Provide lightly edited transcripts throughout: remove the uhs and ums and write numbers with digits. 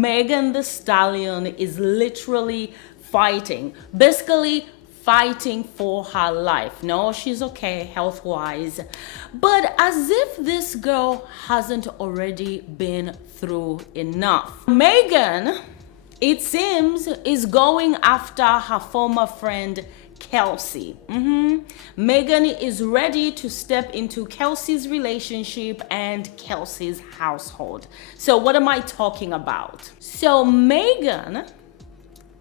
Megan Thee Stallion is literally fighting, basically fighting for her life. No, she's okay health-wise, but as if this girl hasn't already been through enough. Megan, it seems, is going after her former friend Kelsey. Megan is ready to step into Kelsey's relationship and Kelsey's household. So what am I talking about? So Megan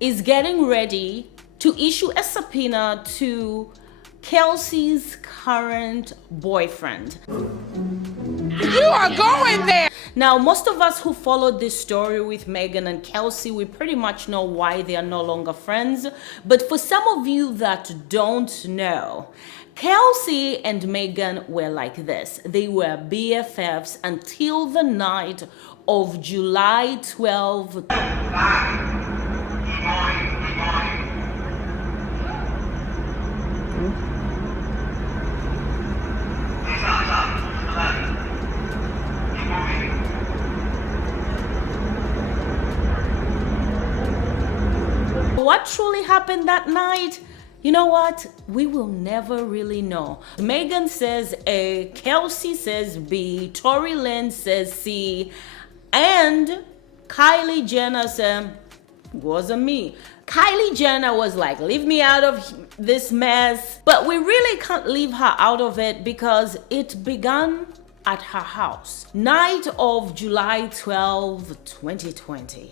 is getting ready to issue a subpoena to Kelsey's current boyfriend. You are going there! Now, most of us who followed this story with Megan and Kelsey, we pretty much know why they are no longer friends. But for some of you that don't know, Kelsey and Megan were like this. They were BFFs until the night of July 12th. What truly happened that night? You know what? We will never really know. Megan says A, Kelsey says B, Tory Lanez says C, and Kylie Jenner said, wasn't me. Kylie Jenner was like, leave me out of this mess. But we really can't leave her out of it because it began at her house. Night of July 12th, 2020.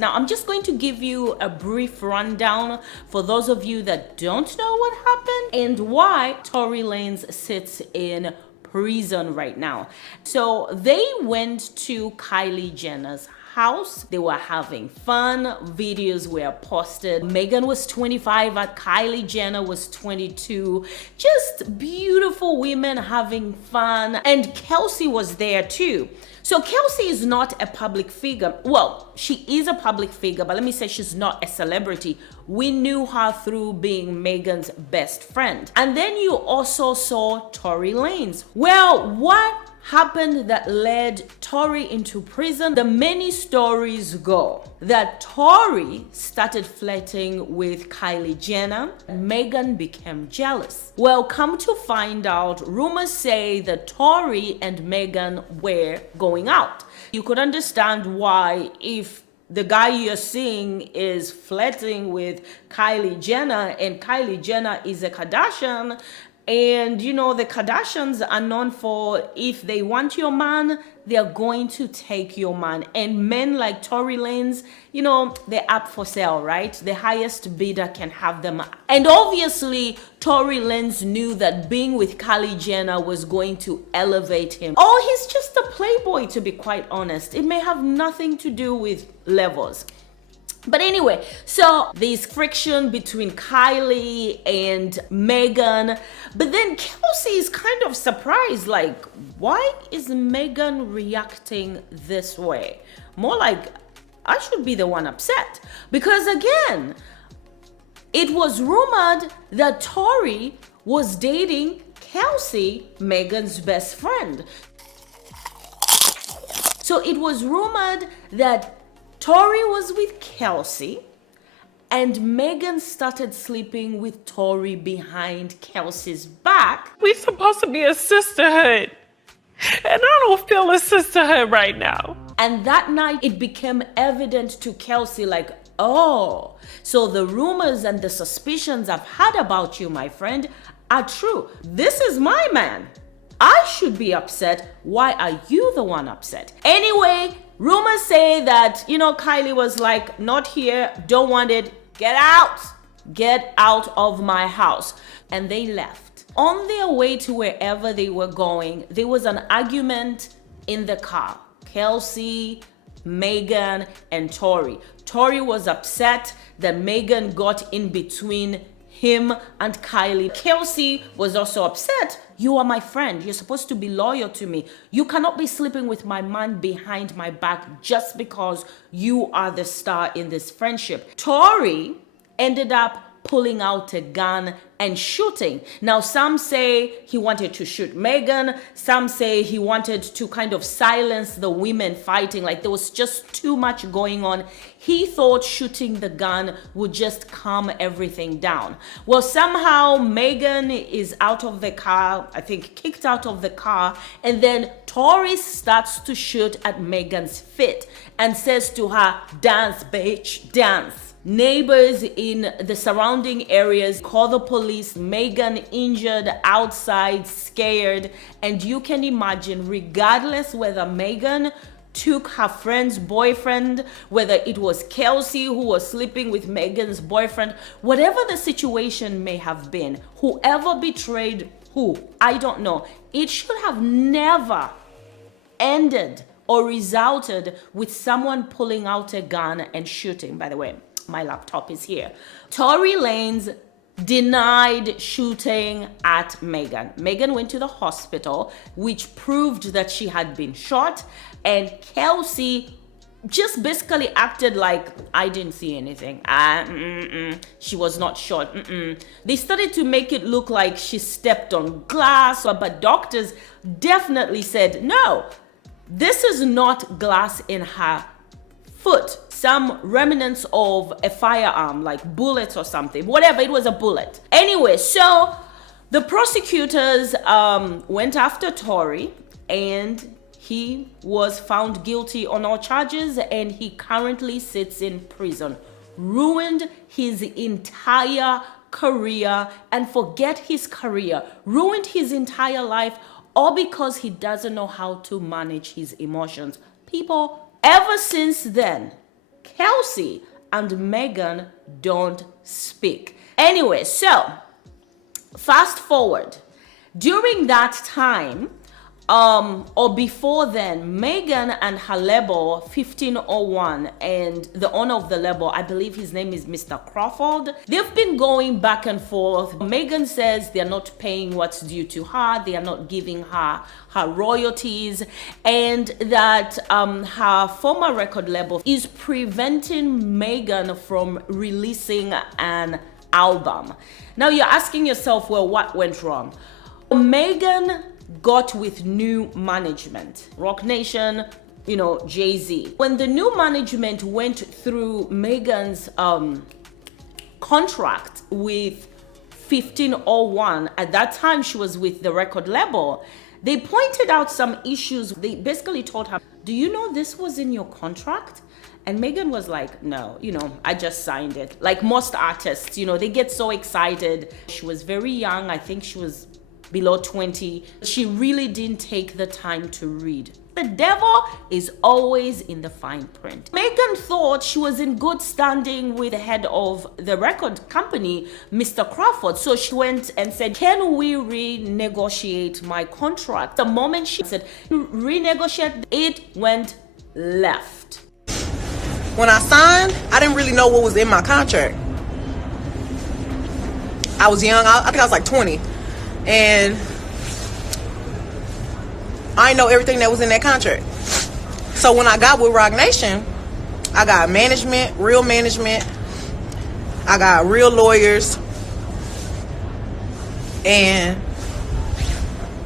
Now, I'm just going to give you a brief rundown for those of you that don't know what happened and why Tory Lanez sits in prison right now. So they went to Kylie Jenner's house. They were having fun. Videos were posted. Megan was 25 and Kylie Jenner was 22. Just beautiful women having fun. And Kelsey was there too. So Kelsey is not a public figure. Well, she is a public figure, but let me say she's not a celebrity. We knew her through being Megan's best friend. And then you also saw Tory Lanez. Well, what happened that led Tory into prison? The many stories go that Tory started flirting with Kylie Jenner. Megan became jealous. Well, come to find out, rumors say that Tory and Megan were going out. You could understand why if the guy you're seeing is flirting with Kylie Jenner and Kylie Jenner is a Kardashian. And you know, the Kardashians are known for, if they want your man, they're going to take your man. And men like Tory Lanez, you know, they're up for sale, right? The highest bidder can have them. And obviously, Tory Lanez knew that being with Kylie Jenner was going to elevate him. Oh, he's just a playboy, to be quite honest. It may have nothing to do with levels. But anyway, so there's friction between Kylie and Megan. But then Kelsey is kind of surprised, like, why is Megan reacting this way? More like, I should be the one upset. Because again, it was rumored that Tory was dating Kelsey, Megan's best friend. So it was rumored that Tory was with Kelsey and Megan started sleeping with Tory behind Kelsey's back. We're supposed to be a sisterhood, and I don't feel a sisterhood right now. And that night it became evident to Kelsey, like, oh, so the rumors and the suspicions I've had about you, my friend, are true. This is my man. I should be upset. Why are you the one upset? Anyway, rumors say that, you know, Kylie was like, not here, don't want it, get out of my house. And they left. On their way to wherever they were going, there was an argument in the car. Kelsey, Megan, and Tory. Tory was upset that Megan got in between him and Kylie. Kelsey was also upset. You are my friend. You're supposed to be loyal to me. You cannot be sleeping with my man behind my back just because you are the star in this friendship. Tory ended up pulling out a gun and shooting. Now, some say he wanted to shoot Megan. Some say he wanted to kind of silence the women fighting. Like there was just too much going on. He thought shooting the gun would just calm everything down. Well, somehow Megan is out of the car, I think kicked out of the car, and then Tory starts to shoot at Megan's feet and says to her, "Dance, bitch, dance." Neighbors in the surrounding areas call the police. Megan injured outside, scared, and you can imagine, regardless whether Megan took her friend's boyfriend, whether it was Kelsey who was sleeping with Megan's boyfriend, whatever the situation may have been, whoever betrayed who, I don't know, it should have never ended or resulted with someone pulling out a gun and shooting. By the way, my laptop is here. Tory Lanez denied shooting at Megan. Megan went to the hospital, which proved that she had been shot, and Kelsey just basically acted like, I didn't see anything. She was not shot. They started to make it look like she stepped on glass, but doctors definitely said, no, this is not glass in her foot. Some remnants of a firearm, like bullets or something, whatever, it was a bullet. Anyway, so the prosecutors went after Tory, and he was found guilty on all charges, and he currently sits in prison. Ruined his entire career, and forget his career, ruined his entire life, all because he doesn't know how to manage his emotions. People, ever since then, Kelsey and Megan don't speak. Anyway, so fast forward. During that time, or before then, Megan and her label 1501 and the owner of the label, I believe his name is Mr. Carlford, they've been going back and forth. Megan says they're not paying what's due to her, they are not giving her her royalties, and that her former record label is preventing Megan from releasing an album. Now you're asking yourself, well, what went wrong? Megan got with new management, Rock Nation, you know, Jay-Z. When the new management went through Megan's contract with 1501, at that time she was with the record label, they pointed out some issues. They basically told her, do you know this was in your contract? And Megan was like, no, you know, I just signed it. Like most artists, you know, they get so excited. She was very young. I think she was below 20. She really didn't take the time to read. The devil is always in the fine print. Megan thought she was in good standing with the head of the record company, Mr. Carlford. So she went and said, can we renegotiate my contract? The moment she said, renegotiate, it went left. When I signed, I didn't really know what was in my contract. I was young. I think I was like 20. And I didn't know everything that was in that contract. So when I got with Rock Nation, I got management, real management. I got real lawyers. And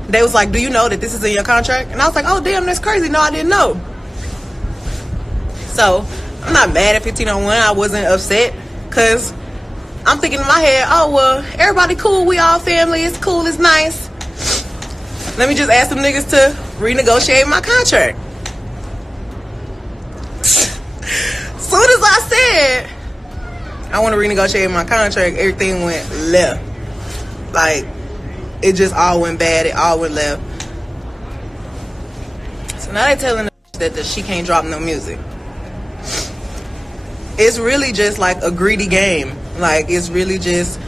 they was like, do you know that this is in your contract? And I was like, oh, damn, that's crazy. No, I didn't know. So I'm not mad at 1501. I wasn't upset because I'm thinking in my head, oh, well, everybody cool. We all family. It's cool. It's nice. Let me just ask them niggas to renegotiate my contract. Soon as I said I want to renegotiate my contract, everything went left. Like, it just all went bad. It all went left. So now they're telling that she can't drop no music. It's really just like a greedy game. Like, it's really just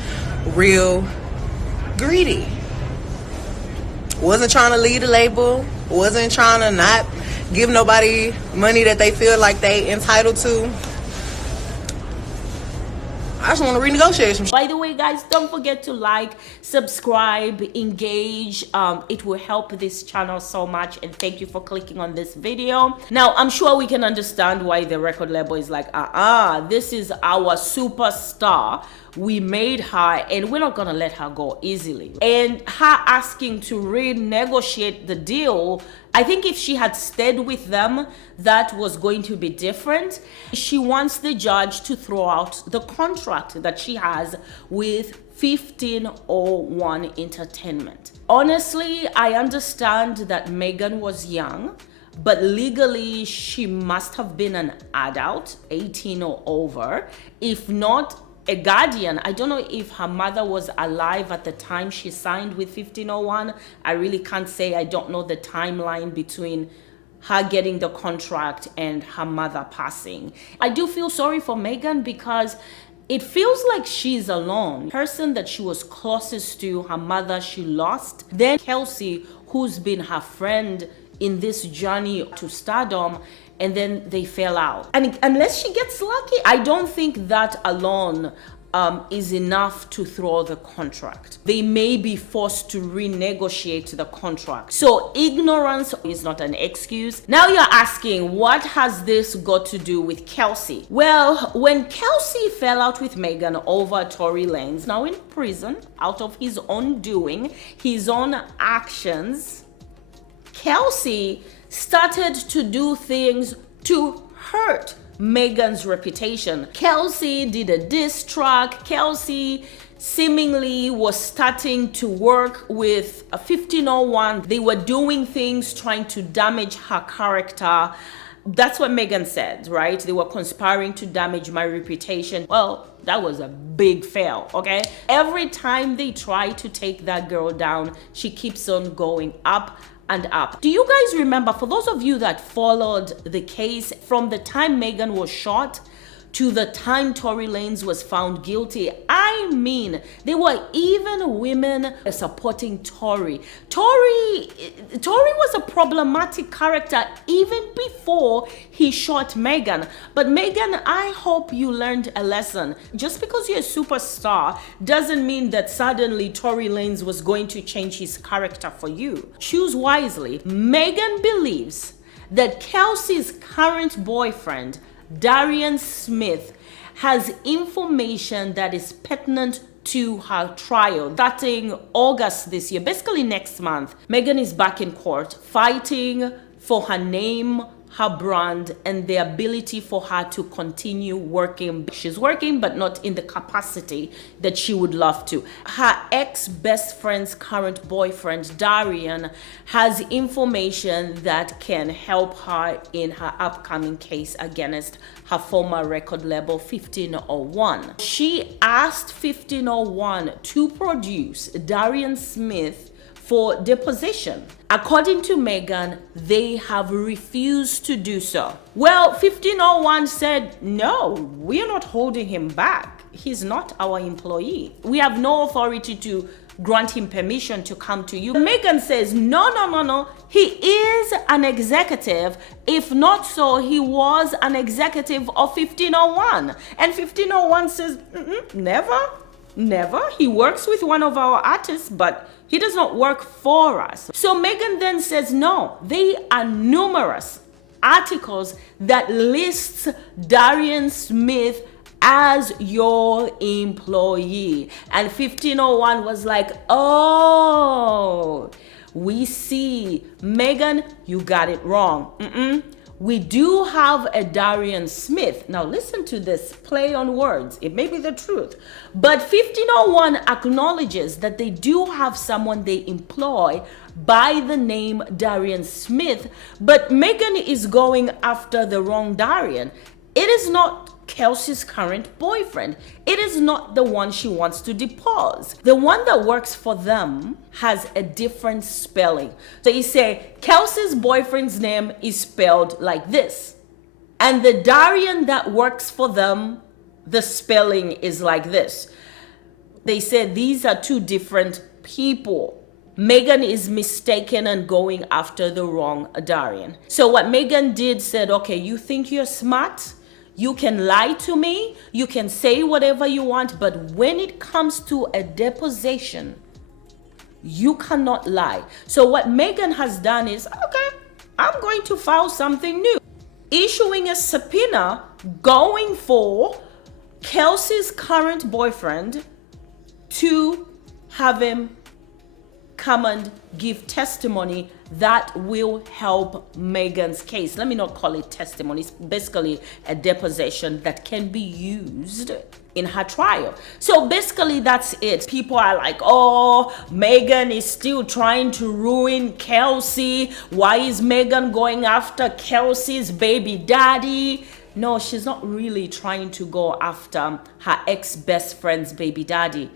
real greedy. Wasn't trying to lead a label. Wasn't trying to not give nobody money that they feel like they entitled to. I just want to renegotiate some shit. By the way, guys, don't forget to like, subscribe, engage. It will help this channel so much, and thank you for clicking on this video. Now, I'm sure we can understand why the record label is like, this is our superstar. We made her, and we're not gonna let her go easily. And her asking to renegotiate the deal, I think if she had stayed with them, that was going to be different. She wants the judge to throw out the contract that she has with 1501 Entertainment. Honestly, I understand that Megan was young, but legally she must have been an adult, 18 or over, if not a guardian. I don't know if her mother was alive at the time she signed with 1501. I really can't say. I don't know the timeline between her getting the contract and her mother passing. I do feel sorry for Megan because it feels like she's alone. The person that she was closest to, her mother, she lost. Then Kelsey, who's been her friend in this journey to stardom, and then they fell out. And unless she gets lucky, I don't think that alone is enough to throw the contract. They may be forced to renegotiate the contract. So ignorance is not an excuse. Now you're asking, what has this got to do with Kelsey? Well, when Kelsey fell out with Megan over Tory Lanez, now in prison, out of his own doing, his own actions, Kelsey started to do things to hurt Megan's reputation. Kelsey did a diss track. Kelsey seemingly was starting to work with a 1501. They were doing things trying to damage her character. That's what Megan said, right? They were conspiring to damage my reputation. Well, that was a big fail, okay? Every time they try to take that girl down, she keeps on going up and up. Do you guys remember, for those of you that followed the case from the time Megan was shot to the time Tory Lanez was found guilty? I mean, there were even women supporting Tory. Tory was a problematic character even before he shot Megan. But Megan, I hope you learned a lesson. Just because you're a superstar doesn't mean that suddenly Tory Lanez was going to change his character for you. Choose wisely. Megan believes that Kelsey's current boyfriend, Darien Smith, has information that is pertinent to her trial. Starting August this year, basically next month, Megan is back in court fighting for her name, her brand, and the ability for her to continue working. She's working, but not in the capacity that she would love to. Her ex-best friend's current boyfriend, Darien, has information that can help her in her upcoming case against her former record label, 1501. She asked 1501 to produce Darien Smith for deposition. According to Megan, they have refused to do so. Well, 1501 said, no, we are not holding him back. He's not our employee. We have no authority to grant him permission to come to you. Megan says, no. He is an executive. If not so, he was an executive of 1501. And 1501 says, never. He works with one of our artists, but he does not work for us. So Megan then says, no, there are numerous articles that lists Darien Smith as your employee. And 1501 was like, oh, we see. Megan, you got it wrong. We do have a Darien Smith. Now listen to this play on words. It may be the truth. But 1501 acknowledges that they do have someone they employ by the name Darien Smith. But Megan is going after the wrong Darien. It is not Kelsey's current boyfriend. It is not the one she wants to depose. The one that works for them has a different spelling. So you say Kelsey's boyfriend's name is spelled like this. And the Darien that works for them, the spelling is like this. They said these are two different people. Megan is mistaken and going after the wrong Darien. So what Megan did said, okay, you think you're smart? You can lie to me, you can say whatever you want, but when it comes to a deposition, you cannot lie. So what Megan has done is, okay, I'm going to file something new. Issuing a subpoena, going for Kelsey's current boyfriend to have him come and give testimony that will help Megan's case. Let me not call it testimony. It's basically a deposition that can be used in her trial. So basically that's it. People are like, oh, Megan is still trying to ruin Kelsey. Why is Megan going after Kelsey's baby daddy? No, she's not really trying to go after her ex-best friend's baby daddy.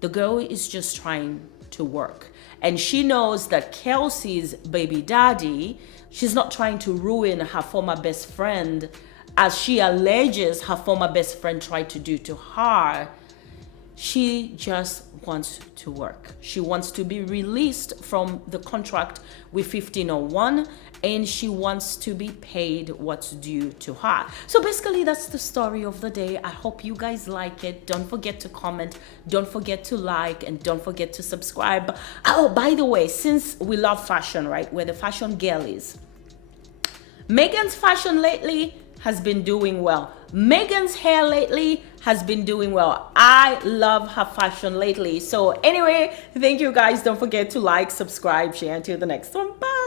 The girl is just trying to work. And she knows that Kelsey's baby daddy, she's not trying to ruin her former best friend as she alleges her former best friend tried to do to her. She just wants to work. She wants to be released from the contract with 1501, and she wants to be paid what's due to her. So basically that's the story of the day. I hope you guys like it. Don't forget to comment, don't forget to like, and don't forget to subscribe. Oh, by the way, since we love fashion, right? We're the fashion girlies. Megan's fashion lately has been doing well. Megan's hair lately has been doing well. I love her fashion lately. So anyway, thank you guys. Don't forget to like, subscribe, share. Until the next one. Bye.